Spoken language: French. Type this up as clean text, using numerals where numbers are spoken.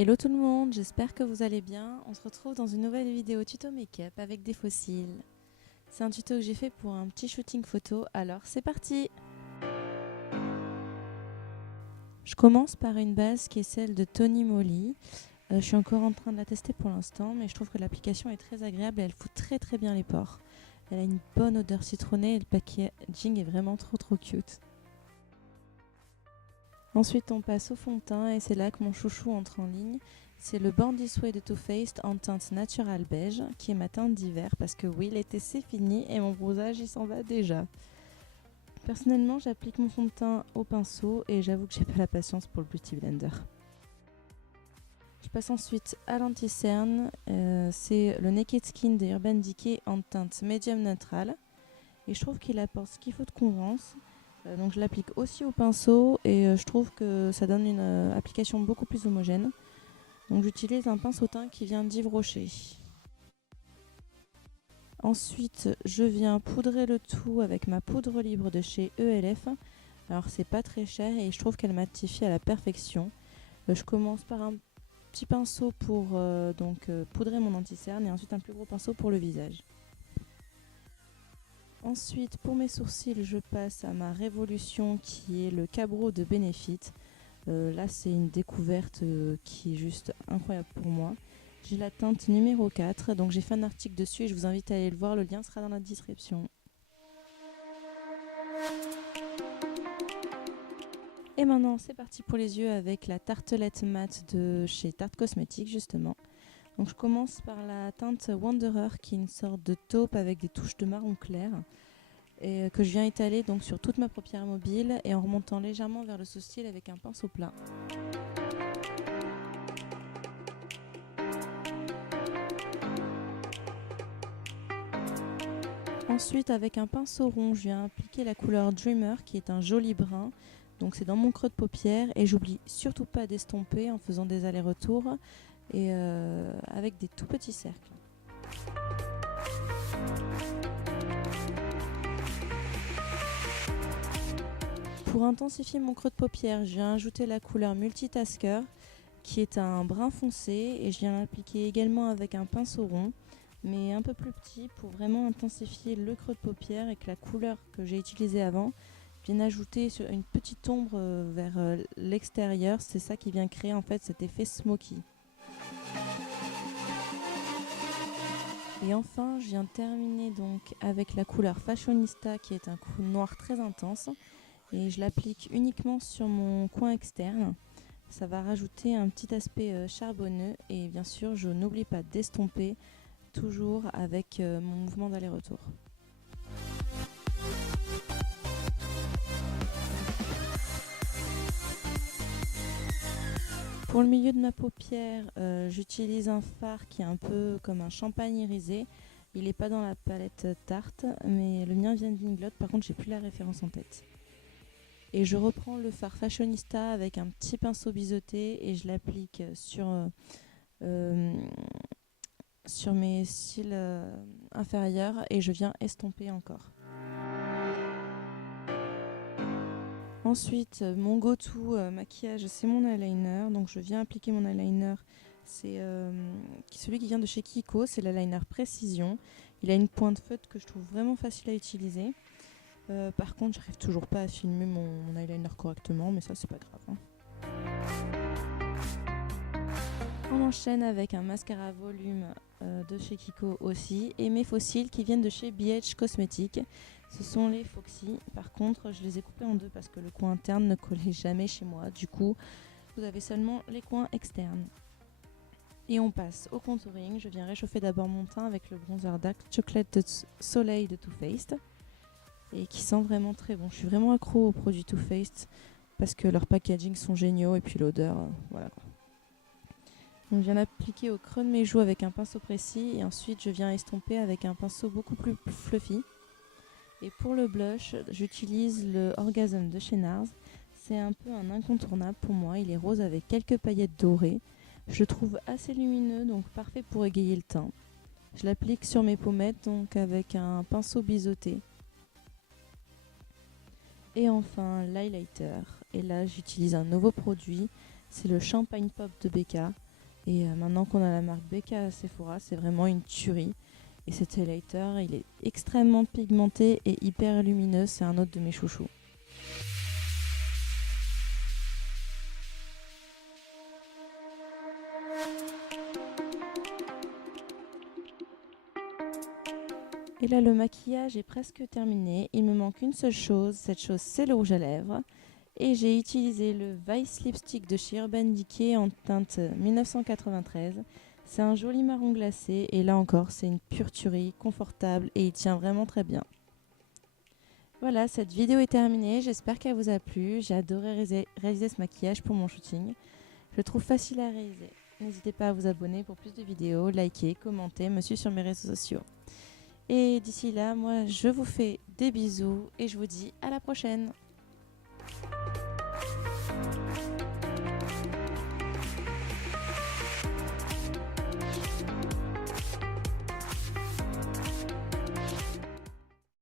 Hello tout le monde, j'espère que vous allez bien. On se retrouve dans une nouvelle vidéo tuto make-up avec des fossiles. C'est un tuto que j'ai fait pour un petit shooting photo, alors c'est parti! Je commence par une base qui est celle de Tony Moly. Je suis encore en train de la tester pour l'instant, mais je trouve que l'application est très agréable et elle fout très bien les pores. Elle a une bonne odeur citronnée et le packaging est vraiment trop cute. Ensuite on passe au fond de teint et c'est là que mon chouchou entre en ligne. C'est le Born This Way de Too Faced en teinte naturelle beige, qui est ma teinte d'hiver parce que oui, l'été c'est fini et mon bronzage il s'en va déjà. Personnellement, j'applique mon fond de teint au pinceau et j'avoue que j'ai pas la patience pour le Beauty Blender. Je passe ensuite à l'anti-cerne, c'est le Naked Skin de Urban Decay en teinte médium neutrale et je trouve qu'il apporte ce qu'il faut de confiance. Donc je l'applique aussi au pinceau et je trouve que ça donne une application beaucoup plus homogène. Donc j'utilise un pinceau teint qui vient d'Yves Rocher. Ensuite, je viens poudrer le tout avec ma poudre libre de chez ELF. Alors c'est pas très cher et je trouve qu'elle matifie à la perfection. Je commence par un petit pinceau pour poudrer mon anti-cerne et ensuite un plus gros pinceau pour le visage. Ensuite, pour mes sourcils, je passe à ma révolution qui est le Cabro de Benefit. Là, c'est une découverte qui est juste incroyable pour moi. J'ai la teinte numéro 4, donc j'ai fait un article dessus et je vous invite à aller le voir, le lien sera dans la description. Et maintenant, c'est parti pour les yeux avec la tartelette mat de chez Tarte Cosmetics justement. Donc je commence par la teinte Wanderer qui est une sorte de taupe avec des touches de marron clair et que je viens étaler donc sur toute ma paupière mobile et en remontant légèrement vers le sourcil avec un pinceau plat. Ensuite, avec un pinceau rond, je viens appliquer la couleur Dreamer qui est un joli brun. Donc c'est dans mon creux de paupière et j'oublie surtout pas d'estomper en faisant des allers-retours et avec des tout petits cercles. Pour intensifier mon creux de paupière, je viens ajouter la couleur Multitasker qui est un brun foncé et je viens l'appliquer également avec un pinceau rond mais un peu plus petit pour vraiment intensifier le creux de paupière et que la couleur que j'ai utilisée avant vienne ajouter une petite ombre vers l'extérieur. C'est ça qui vient créer en fait cet effet smoky. Et enfin, je viens terminer donc avec la couleur Fashionista qui est un coup noir très intense et je l'applique uniquement sur mon coin externe. Ça va rajouter un petit aspect charbonneux et bien sûr, je n'oublie pas d'estomper toujours avec mon mouvement d'aller-retour. Pour le milieu de ma paupière, j'utilise un fard qui est un peu comme un champagne irisé. Il n'est pas dans la palette Tarte, mais le mien vient d'Inglot, par contre j'ai plus la référence en tête. Et je reprends le fard Fashionista avec un petit pinceau biseauté et je l'applique sur mes cils inférieurs et je viens estomper encore. Ensuite, mon go-to maquillage, c'est mon eyeliner. Donc je viens appliquer mon eyeliner. C'est celui qui vient de chez Kiko, c'est l'eyeliner Précision. Il a une pointe feutre que je trouve vraiment facile à utiliser. Par contre, j'arrive toujours pas à filmer mon eyeliner correctement, mais ça c'est pas grave. On enchaîne avec un mascara volume de chez Kiko aussi et mes fossiles qui viennent de chez BH Cosmetics. Ce sont les Foxy. Par contre, je les ai coupés en deux parce que le coin interne ne collait jamais chez moi. Du coup, vous avez seulement les coins externes. Et on passe au contouring. Je viens réchauffer d'abord mon teint avec le bronzer Dark Chocolate de Soleil de Too Faced et qui sent vraiment très bon. Je suis vraiment accro aux produits Too Faced parce que leurs packaging sont géniaux et puis l'odeur, voilà. Donc je viens l'appliquer au creux de mes joues avec un pinceau précis et ensuite je viens estomper avec un pinceau beaucoup plus fluffy. Et pour le blush, j'utilise le Orgasm de chez NARS. C'est un peu un incontournable pour moi, il est rose avec quelques paillettes dorées. Je le trouve assez lumineux, donc parfait pour égayer le teint. Je l'applique sur mes pommettes donc avec un pinceau biseauté. Et enfin l'highlighter. Et là j'utilise un nouveau produit, c'est le Champagne Pop de Becca. Et maintenant qu'on a la marque BK à Sephora, c'est vraiment une tuerie. Et cet highlighter, il est extrêmement pigmenté et hyper lumineux. C'est un autre de mes chouchous. Et là, le maquillage est presque terminé. Il me manque une seule chose. Cette chose, c'est le rouge à lèvres. Et j'ai utilisé le Vice Lipstick de chez Urban Decay en teinte 1993. C'est un joli marron glacé. Et là encore, c'est une pure tuerie, confortable et il tient vraiment très bien. Voilà, cette vidéo est terminée. J'espère qu'elle vous a plu. J'ai adoré réaliser ce maquillage pour mon shooting. Je le trouve facile à réaliser. N'hésitez pas à vous abonner pour plus de vidéos, liker, commenter, me suivre sur mes réseaux sociaux. Et d'ici là, moi, je vous fais des bisous et je vous dis à la prochaine.